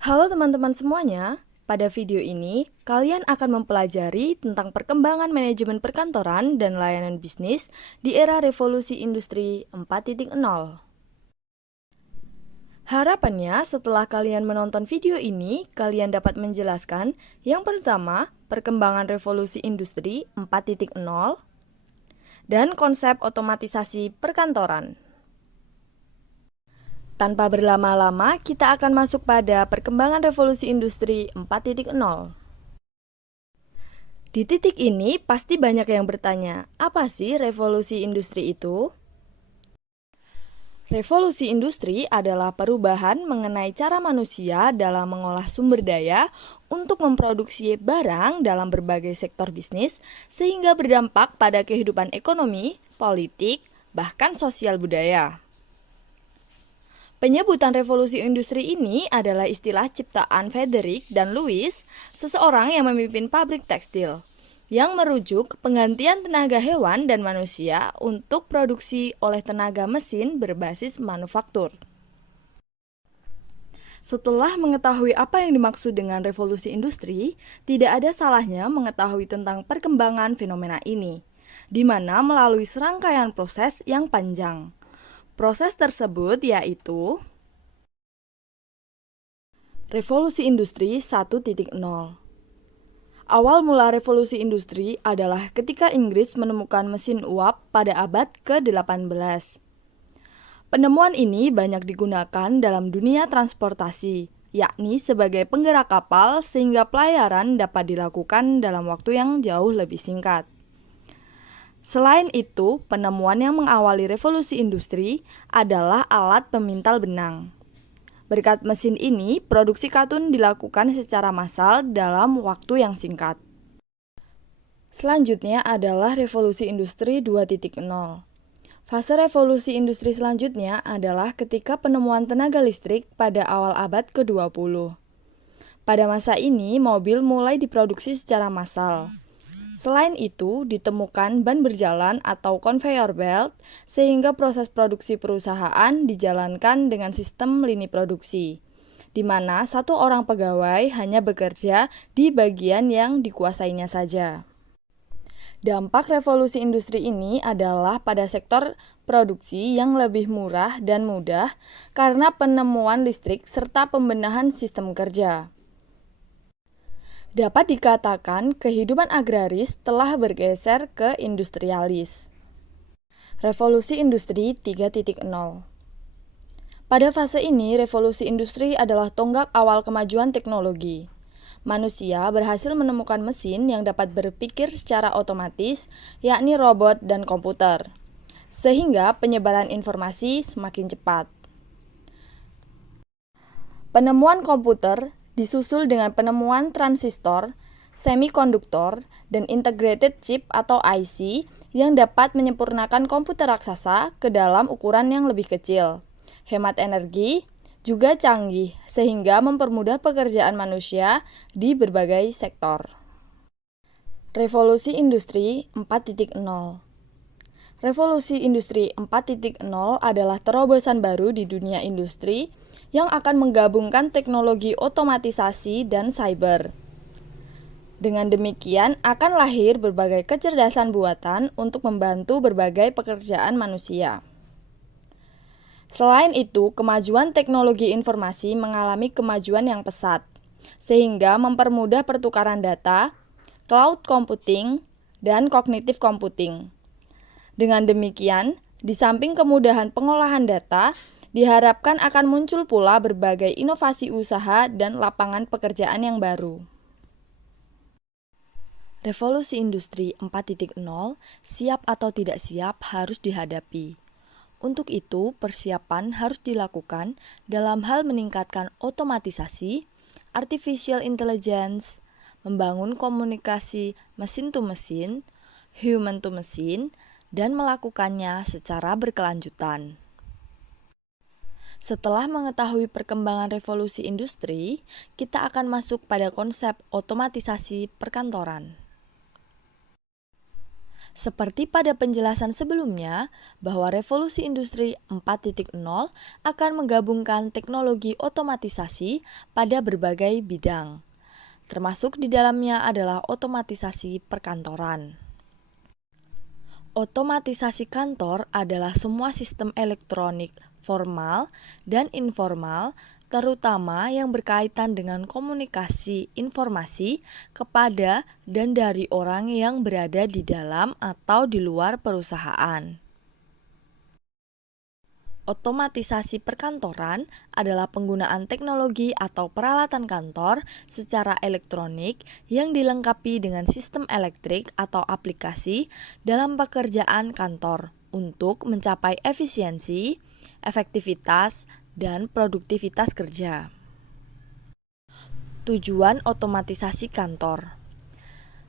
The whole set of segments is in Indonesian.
Halo teman-teman semuanya, pada video ini kalian akan mempelajari tentang perkembangan manajemen perkantoran dan layanan bisnis di era revolusi industri 4.0. Harapannya setelah kalian menonton video ini, kalian dapat menjelaskan yang pertama, perkembangan revolusi industri 4.0 dan konsep otomatisasi perkantoran. Tanpa berlama-lama, kita akan masuk pada perkembangan revolusi industri 4.0. Di titik ini, pasti banyak yang bertanya, apa sih revolusi industri itu? Revolusi industri adalah perubahan mengenai cara manusia dalam mengolah sumber daya untuk memproduksi barang dalam berbagai sektor bisnis, sehingga berdampak pada kehidupan ekonomi, politik, bahkan sosial budaya. Penyebutan revolusi industri ini adalah istilah ciptaan Frederick dan Louis, seseorang yang memimpin pabrik tekstil, yang merujuk penggantian tenaga hewan dan manusia untuk produksi oleh tenaga mesin berbasis manufaktur. Setelah mengetahui apa yang dimaksud dengan revolusi industri, tidak ada salahnya mengetahui tentang perkembangan fenomena ini, di mana melalui serangkaian proses yang panjang. Proses tersebut yaitu Revolusi Industri 1.0. Awal mula revolusi industri adalah ketika Inggris menemukan mesin uap pada abad ke-18. Penemuan ini banyak digunakan dalam dunia transportasi, yakni sebagai penggerak kapal sehingga pelayaran dapat dilakukan dalam waktu yang jauh lebih singkat. Selain itu, penemuan yang mengawali revolusi industri adalah alat pemintal benang. Berkat mesin ini, produksi katun dilakukan secara massal dalam waktu yang singkat. Selanjutnya adalah revolusi industri 2.0. Fase revolusi industri selanjutnya adalah ketika penemuan tenaga listrik pada awal abad ke-20. Pada masa ini, mobil mulai diproduksi secara massal. Selain itu, ditemukan ban berjalan atau conveyor belt, sehingga proses produksi perusahaan dijalankan dengan sistem lini produksi, di mana satu orang pegawai hanya bekerja di bagian yang dikuasainya saja. Dampak revolusi industri ini adalah pada sektor produksi yang lebih murah dan mudah karena penemuan listrik serta pembenahan sistem kerja. Dapat dikatakan kehidupan agraris telah bergeser ke industrialis. Revolusi Industri 3.0. Pada fase ini, revolusi industri adalah tonggak awal kemajuan teknologi. Manusia berhasil menemukan mesin yang dapat berpikir secara otomatis, yakni robot dan komputer, sehingga penyebaran informasi semakin cepat. Penemuan komputer disusul dengan penemuan transistor, semikonduktor, dan integrated chip atau IC yang dapat menyempurnakan komputer raksasa ke dalam ukuran yang lebih kecil, hemat energi, juga canggih, sehingga mempermudah pekerjaan manusia di berbagai sektor. Revolusi Industri 4.0. Revolusi Industri 4.0 adalah terobosan baru di dunia industri yang akan menggabungkan teknologi otomatisasi dan cyber. Dengan demikian, akan lahir berbagai kecerdasan buatan untuk membantu berbagai pekerjaan manusia. Selain itu, kemajuan teknologi informasi mengalami kemajuan yang pesat, sehingga mempermudah pertukaran data, cloud computing, dan cognitive computing. Dengan demikian, di samping kemudahan pengolahan data, diharapkan akan muncul pula berbagai inovasi usaha dan lapangan pekerjaan yang baru. Revolusi Industri 4.0 siap atau tidak siap harus dihadapi. Untuk itu, persiapan harus dilakukan dalam hal meningkatkan otomatisasi, artificial intelligence, membangun komunikasi mesin to mesin, human to machine, dan melakukannya secara berkelanjutan. Setelah mengetahui perkembangan revolusi industri, kita akan masuk pada konsep otomatisasi perkantoran. Seperti pada penjelasan sebelumnya, bahwa revolusi industri 4.0 akan menggabungkan teknologi otomatisasi pada berbagai bidang. Termasuk di dalamnya adalah otomatisasi perkantoran. Otomatisasi kantor adalah semua sistem elektronik formal dan informal, terutama yang berkaitan dengan komunikasi informasi kepada dan dari orang yang berada di dalam atau di luar perusahaan. Otomatisasi perkantoran adalah penggunaan teknologi atau peralatan kantor secara elektronik yang dilengkapi dengan sistem elektrik atau aplikasi dalam pekerjaan kantor untuk mencapai efisiensi, efektivitas, dan produktivitas kerja. Tujuan otomatisasi kantor.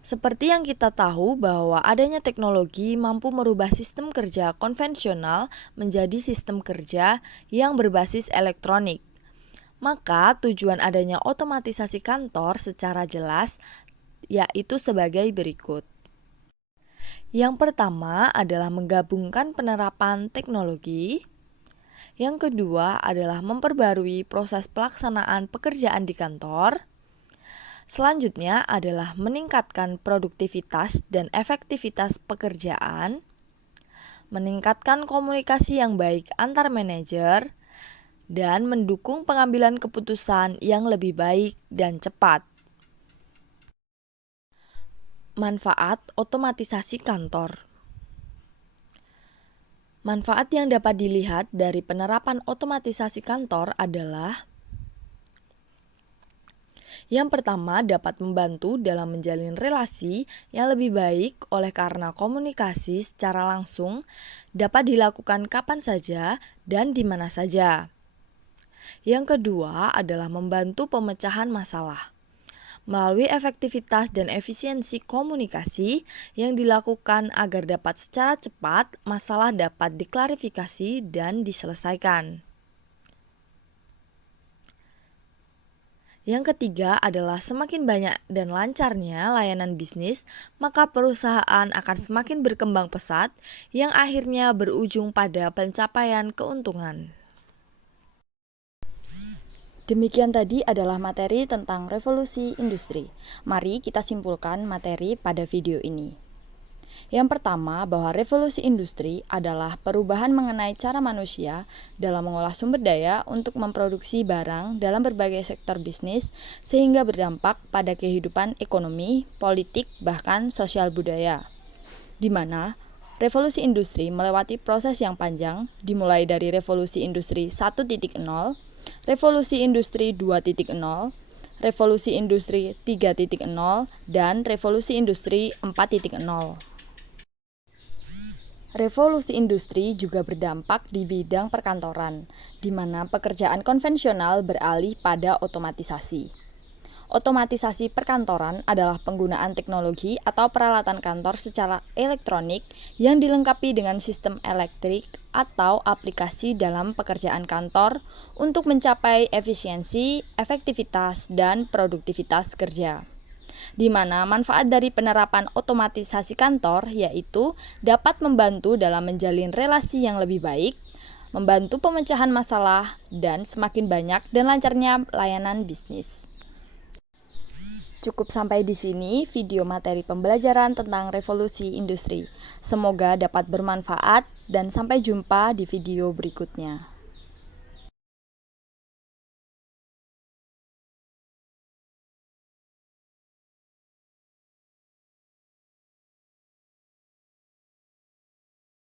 Seperti yang kita tahu bahwa adanya teknologi mampu merubah sistem kerja konvensional menjadi sistem kerja yang berbasis elektronik. Maka tujuan adanya otomatisasi kantor secara jelas yaitu sebagai berikut. Yang pertama adalah menggabungkan penerapan teknologi. Yang kedua adalah memperbarui proses pelaksanaan pekerjaan di kantor. Selanjutnya adalah meningkatkan produktivitas dan efektivitas pekerjaan, meningkatkan komunikasi yang baik antar manajer, dan mendukung pengambilan keputusan yang lebih baik dan cepat. Manfaat otomatisasi kantor. Manfaat yang dapat dilihat dari penerapan otomatisasi kantor adalah: yang pertama, dapat membantu dalam menjalin relasi yang lebih baik oleh karena komunikasi secara langsung dapat dilakukan kapan saja dan di mana saja. Yang kedua adalah membantu pemecahan masalah. Melalui efektivitas dan efisiensi komunikasi yang dilakukan agar dapat secara cepat masalah dapat diklarifikasi dan diselesaikan. Yang ketiga adalah semakin banyak dan lancarnya layanan bisnis, maka perusahaan akan semakin berkembang pesat yang akhirnya berujung pada pencapaian keuntungan. Demikian tadi adalah materi tentang revolusi industri. Mari kita simpulkan materi pada video ini. Yang pertama, bahwa revolusi industri adalah perubahan mengenai cara manusia dalam mengolah sumber daya untuk memproduksi barang dalam berbagai sektor bisnis sehingga berdampak pada kehidupan ekonomi, politik, bahkan sosial budaya. Di mana revolusi industri melewati proses yang panjang dimulai dari revolusi industri 1.0, revolusi industri 2.0, revolusi industri 3.0, dan revolusi industri 4.0. Revolusi industri juga berdampak di bidang perkantoran, di mana pekerjaan konvensional beralih pada otomatisasi. Otomatisasi perkantoran adalah penggunaan teknologi atau peralatan kantor secara elektronik yang dilengkapi dengan sistem elektrik atau aplikasi dalam pekerjaan kantor untuk mencapai efisiensi, efektivitas, dan produktivitas kerja. Di mana manfaat dari penerapan otomatisasi kantor yaitu dapat membantu dalam menjalin relasi yang lebih baik, membantu pemecahan masalah, dan semakin banyak dan lancarnya layanan bisnis. Cukup sampai di sini video materi pembelajaran tentang revolusi industri. Semoga dapat bermanfaat dan sampai jumpa di video berikutnya.